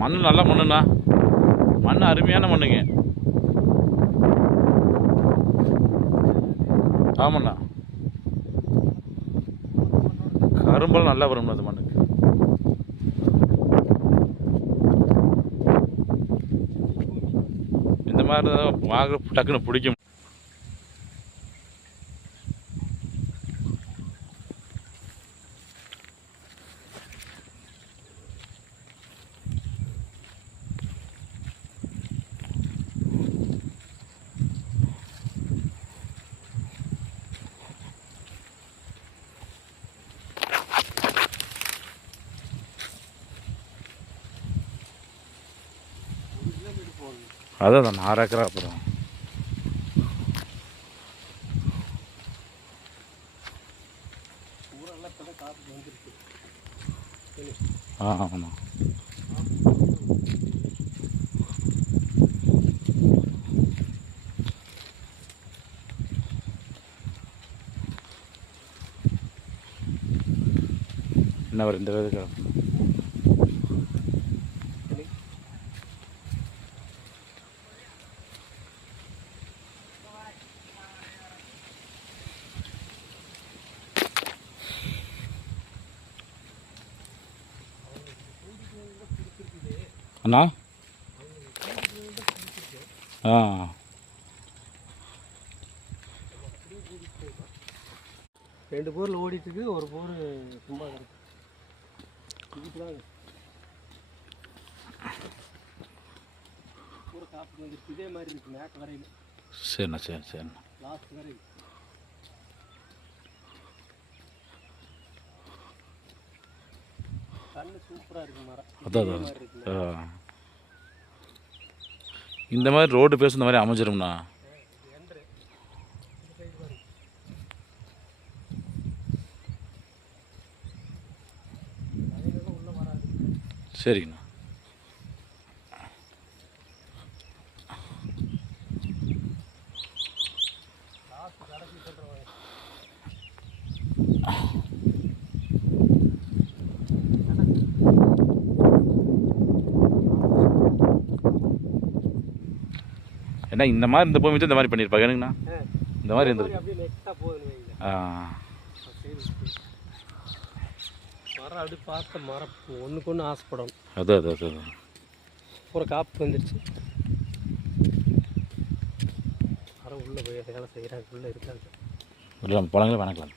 மண் நல்ல மண்ணுண்ணா, மண் அருமையான மண்ணுங்க. ஆமாண்ணா, கரும்பெல்லாம் நல்லா வரும்ண்ணா அது மண்ணுக்கு. இந்த மாதிரி தான் வாங்க டக்குன்னு பிடிக்கும். அதான் 6 ஏக்கரா. அப்புறம் ஆமாம், என்ன வரும் இந்த வேலைக்கு. அண்ணா ஆ 2 போரில் ஓடிட்டுருக்கு, ஒரு போர் சும்மா இருக்கு. பூரா காப்பு வந்துருக்கு. இதே மாதிரி இருக்கு மேக் வரையில். சரிண்ணா, சரிண்ணா. லாஸ்ட் வரை கண்ணு சூப்பராக இருக்கு மரம். அதான் இந்த மாதிரி ரோடு பேச இந்த மாதிரி அமைஞ்சிரும்ண்ணா. சரிங்கண்ணா. ஏன்னா இந்த மாதிரி இந்த பூமி இந்த மாதிரி பண்ணியிருப்பாங்க எனக்குண்ணா. இந்த மாதிரி இருந்தது. மரம் அப்படி பார்த்த மரம் ஒன்றுக்கு ஒன்று ஆசைப்படணும். அது பூரா காப்பு வந்துருச்சு. மரம் உள்ளே போய் வேலை செய்கிறாங்க, உள்ளே இருக்காங்க. பழங்களே வணக்கலாம்.